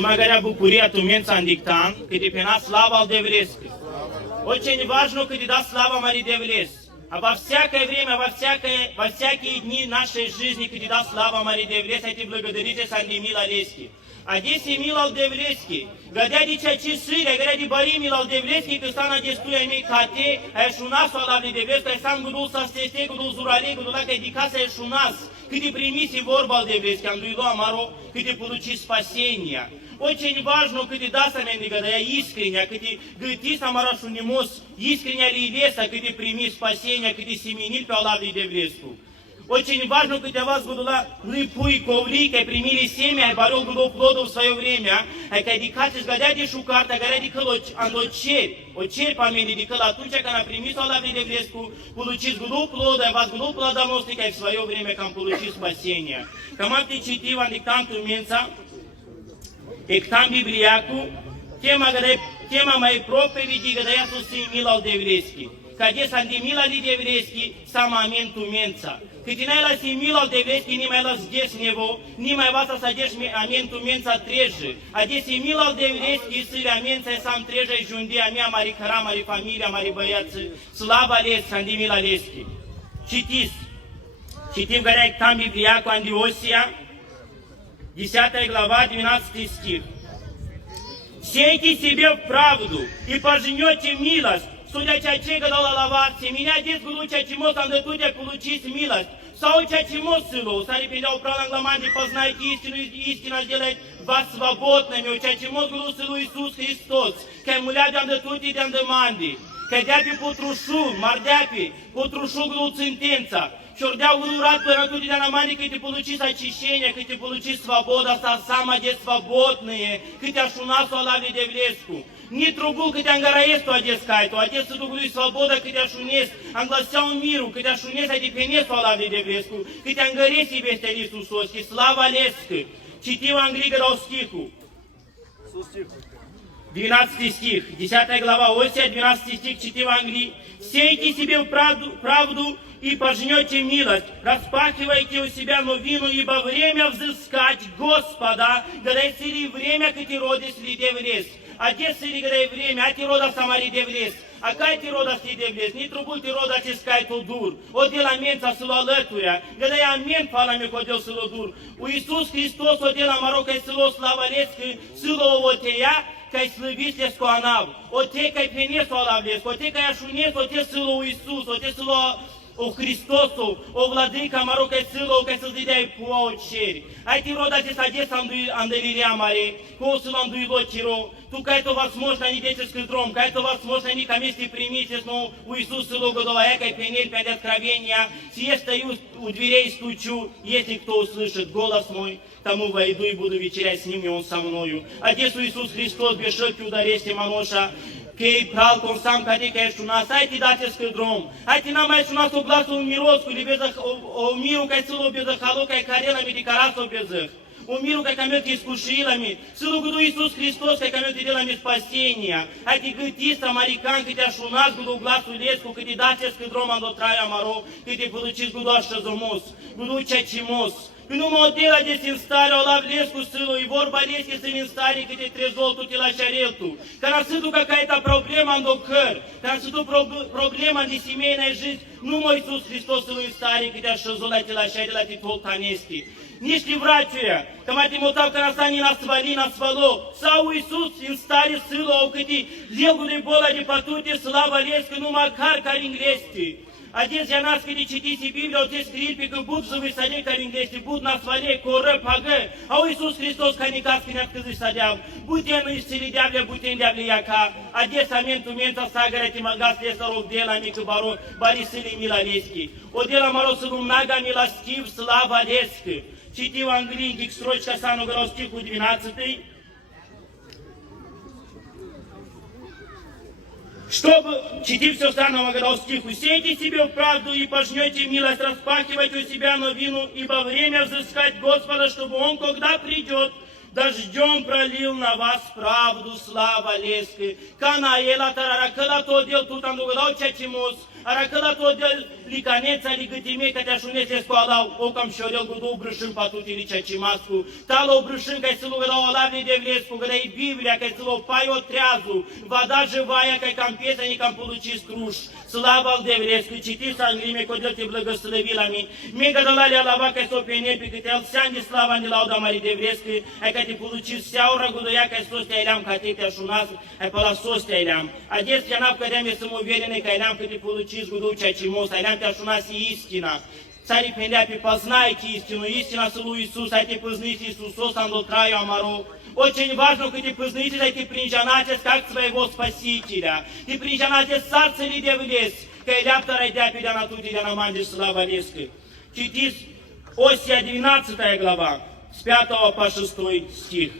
мая bucuria туменца андиктан, когда пена слава алдевлеск. Очень важно, когда слава маридевлес. А во всякое время, во всякие дни нашей жизни, когда слава маридевлес, эти благодарите Санди Мила Лески. А здесь и Мила Алдевлески. Гадя ди чачи сыря, гадя ди бари Мила Алдевлески, că stana destuia mei cate, ai șunas o la Aldevlescu, ai sam gudul să steste, gudul zurale, gudul dacă ai dicase ai șunas. Câte primisi vorba Aldevlescu, am duido amaro, câte получи спасения. Очень важно, câte dasa mea когда я искренне, câte gătis amarașul nimos, искренне ли леса, câte primi спасения, câte seminil pe Aldevlescu. Очень важно, когда вас гудула липуй ковли, кай примили семя, ай барел гудол плодов в свое время, ай кай дикатиш гадяди шукарта, гадяди кылоч, андочерь, очерь помени дикала, туча, когда примис Аллах Девлеску, получишь гудол плода, вас гудол плодоносник, ай в свое время, кам получи спасение. Камак ты читива диктанту менца, диктант библияку, тема моей проповеди, когда я сусимил Алдевлески. Когда сандимил Алдевлески, самаменту менца. Cât n-ai la simil al deveschi, ni mai las des nevo, ni mai vas să des amentu mența treje. A des simil al deveschi, sâre amența sam treje jundia mea, mari cara, mari familia, mari băiață, slava les, sandimil aleschi. Citim care tam Biblia cu Andiosia, 10 глава, 12 стих. Сейте себе в правду и пожнете милость. Судя чаче гадала лаварці, меня десь буду чачимо сам де тут получить милость. Sau чачимо силу, сари педяу правда гламанди познайте истину, и истина сделает вас свободными. Чачимо буду силу Иисус Христос, кай муля дям де тут и дям де манди. Кай дяпи потрушу, мардяпи, потрушу гуду цинтенца. Чордяу гуду рад пера тут и дям манди, кай ты получишь очищение, кай ты получишь свобода, сама де свободные, кай ты ашунасу Аллахе Девлеску. Не трубу, когда ангараесту одескайту, отец дугului свобода, когда шунес, англасяу миру, когда шунес, а депенесу Аллахе Девлеску, когда ангареси вeste Иисусовски, слава лесcă. Citim Англии дал стиху. 12 стих, 10 глава Осия, 12 стих, читим Англии. Сейте себе в правду и пожнете милость, распахивайте у себя новину, ибо время взыскать Господа, когда есть время, как и родись ли девлес. Отец или грей время, а ти рода самари девлес. А кай ти рода си девлес, не трубul ти рода ce scai tu dur. O de la mența să-l alătuia, gădă ia ment fala mi codel să-l dur. U Iisus Hristos o de la Maroc, ai să-l o slavalesc, să-l o oteia, cai slăvistesc cu anav. O te cai penes o alavlesc, o te cai așunesc, o te să-l o Iisus, o te să-l o Hristosul, o vladыка Maroc, ai să-l o, cai să-l zideai pua o ceri. Ai ti roda ce s-a des andelirea mare, cu o să-l anduilo ciro. Tu кай то возможно не детский дром, кай то возможно не комиссии примите, но у Иисуса логодовая, кай пенель пять откровения, я стою у дверей стучу, если кто услышит голос мой, тому войду и буду вечерять с ним, и он со мною. Отец Иисус Христос, бешет ударести маноша, кей прал ком сам кади кай шуна, сайти датевский дром, айти нам ай шуна со гласу мироску, или без о миру кай силу без халу, кай карелами дикарасо без их. O miru ca camel iscușilami, să rugădu Iisus Hristos ca camel de la mi spasenia. Ai te găti să marican câte așunați gudu glasul lescu, câte dați că droma do traia maro, câte pălăciți gudu așa zomos, gudu cecimos. Nu mă odela de sin stare, o lav lescu sâlu, i vorba lescu să în stare câte trezol tu te la șareltu. Ca na să ducă ca eta problema în docăr, ca na să ducă problema de семейная жизнь, nu mă Iisus Hristos sâlu în stare câte așa zola te la șarela te toltanesti. Nici livrațuia, că mai timotau că nastani na svalo, sau Iisus în stare sâlo, câte legul de bola de patute, slava lescă, numai care inglesti. Отец, я нас, когда читите Библию, отец скрипи, как будут за высаде, как инглести, будут на свале, коры, пага, а у Иисус Христос, как никак, как ты садяв, будь я на исцели дявля, будь я дявля яка, отец, амент, умента, сагара, тимагас, лесоров, дела, микабаро, барисили, милолески, о дела, моросу, много милостив, слава лески. Читив Англии, строчка, сану, город, стиху 12. Чтобы, читив все заново, говорил стиху, сейте себе в правду и пожнете милость, распахивайте у себя новину, ибо время взыскать Господа, чтобы Он, когда придет, дождем пролил на вас правду, слава лески. Канаела тарара, когда то дел тут, он угадал чачимос, Aracălat o de licaneța, ligătimei, că te-aș unese scoala, o cam șorel cu două brâșân patutili ceacimascu, talo o brâșân, că-i să lugă la o lavle de vrescu, că e Biblia, că-i să o pai o treazu, va da живая, că-i cam piesa, ni cam puluci scruș, slava al de vrescu, citim să angrime, că o te blăgăslăvilami, mega de la lava, că-i s-o penepi, că te-al sean de slava, ni lauda mari de vrescu, ai că te puluci seaura, gudoia, că-i sos te aileam, ca te așunas, ai pe la sos te aileam. Ades janap, că de-am să mă uverene, că aileam, că te puluci gudoucea cimos, aileam te așunas istina. Царь пеляпи, познайте истину, истина сылу Иисус, а ты познаете Иисусос, андо траю амаро. Очень важно, когда ты познаете, а ты принижанатесь как своего Спасителя. Ты принижанатесь царца ли девлес, кай ляпта райдяпи да на туди да на манде слава леской. Читись Осия 12 глава, с 5 по 6 стих.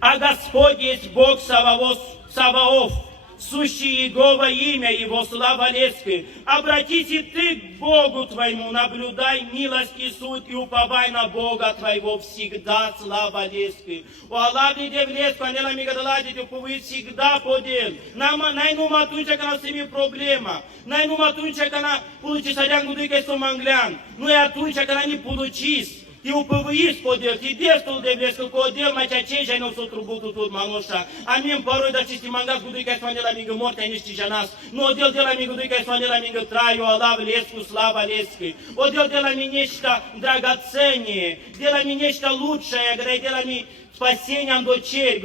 А Господь есть Бог Саваоф, сущий Иегова имя Его, слава леской. Обратись и ты к Богу твоему, наблюдай милость и суд, и уповай на Бога твоего всегда, слава леской. O alabde de vles, cu anela mică de la de upovui всегда podel. N-ai numai atunci când a semi problema. N-ai numai atunci când a pulucis adeam gudui că e somanglean. Nu e atunci când a ni pulucis. Ti upovăiți podel, ti destul de vles, că codel mai cea ce nu s-o trubutul tot manoșa. Amin paroi, dar ce sti mangați gudui că e soane la mingă morte, ai niște janas. Nu odel de la mingă gudui că e soane la mingă traiu, alav lescu, slava lescu. Odel de la mineșta dragățenie, de la mineșta lучшая, de la mi spasenia în doceri,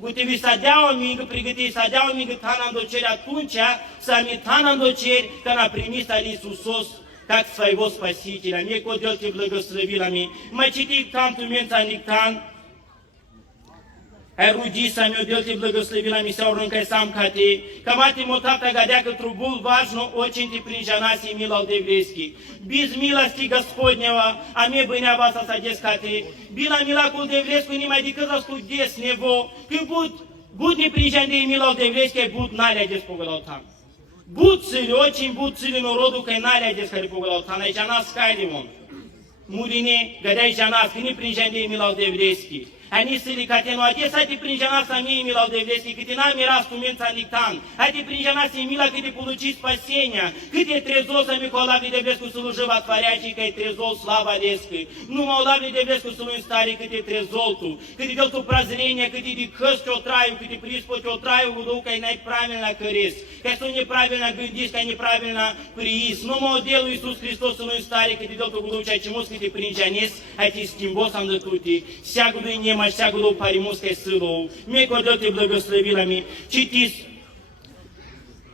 gătevi să dea o mingă, pregătiți să dea o mingă tana în doceri, atunci să ami tana în doceri, că n-a primit al Iisusos, как своего Спасителя. Мне кодел te благословилами. Mai citit tantul mența nictan, ai rudi să mi-o del te благословилами, sau râncai sam ca te, că mati motata gadea că trubul важно очень te принжанаси милал девлески. Без милости Господнего, а мне бы не вас осадес ca te, bila milacul devlescu nimai decât să studies nevo, că bud ne принжан de милал девлески, bud n-alea despogălau tam. Буцили, очень буцили народу, кай наля дескари погадал, та най жанас кайдимон. Мурине, гадай жанас, кини принжанде милал девлески. Они сили катену, а те сати принжана са мне милал девлески, кити нами растуменца никтан. А те принжана си мила, кити получи спасения, кити трезол са ми колавни девлеску служива творячи, кай трезол слава лески. Ну молавни девлеску служим стари, кити трезолту, кити делту прозрение, кити ди късти от раю, кити приспоти от раю, гудou, кай неправильно кърис. Кай су неправильно гândis, кай неправильно приис. Ну моделу Иисус Христос служим стари, кити делту гудou, чай чемос, кити принжанес, а ти стимбос ам дătути. Сягуду и mai seagulou parimus că sâlou, mie codel te благословилами. Citiți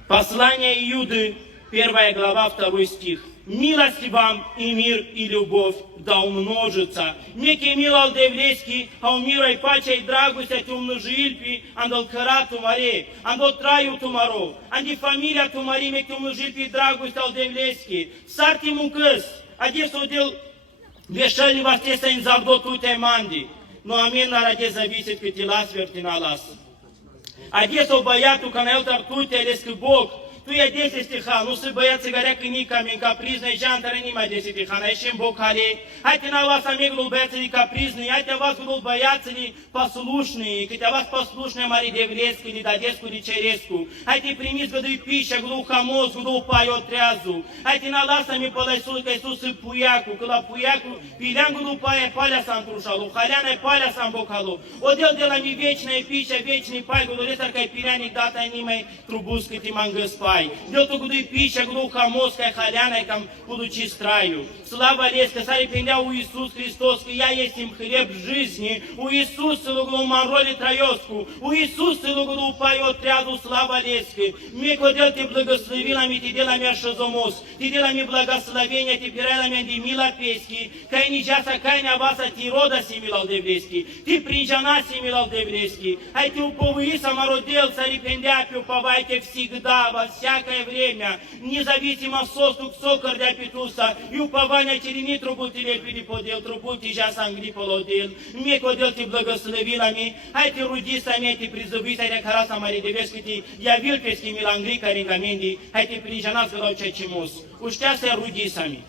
Послание Иуды, 1 глава, 2 стих. Милость вам и мир и любовь да умножится. Неки милал девлески, а у мира и пача и драгостя те умножильпи, андал кара тумаре, андал траю тумаро, анди фамилия тумари, меки умножильпи и драгостя ал девлески. Сарти мукъс, адес одел вешали вас те са им завдотуте манди. Но amin ради зависит, că te las vertina lasă. Adesea băiatul, că n-ai tu ales că Bog, tu e adesea stiha, nu se băiați gărea cânica, min capriznă, jantară nima adesea stiha, n-ai și în bocale. Hai te n-a vas amigul băiații capriznă, hai te vas gudul băiații послушные, că te vas послушные mari de vlescu, de dadescu, de cerescu. Hai te primiți gădui pișa, gudul hamos, gudul paio treazu. Hai te n-a lasă-mi pălăisul, că Iisus e puiacu, că la puiacu, pilean gudul paia palea s-a întrușalu, haleana e palea s-a îmbocalu. Odel de la mi vecina e pișa, vecini pai, gudul ăsta că e pileanic data nimai trubus că te mangăs pai. Делто гудui пища, гудou хamos, că e haleana, e cam получи страю. Слава лесcă, să aripendea u Iisus Hristos, că ea este хлеб жизни, у Иисус să lugul manroli traioscu, у Иисус să lugul paio treazu, slava лесcă. Mie codel te благословилами, te de la mea șăzomos, te de la mea благословения, te pirai la mea de mila peschi, că ai nigeasa, că ai neavasa, ti roda si milal de vreschi, ti prinjana si milal de vreschi. Hai te upovui să marodel, să aripendea pe upovai-te всегда, во всякое время, независимо состук сокър де питуса, и упования черени трубутиле пили подел, трубути жас ангри полодел, мie codel te благословилами, hai te rudi să mie, te prizăvui să recara să mă redevesc, că te iavil pe schimil angri care în gamendi, hai te prinjanați că dau ce cimus, uștea să rudi să mie.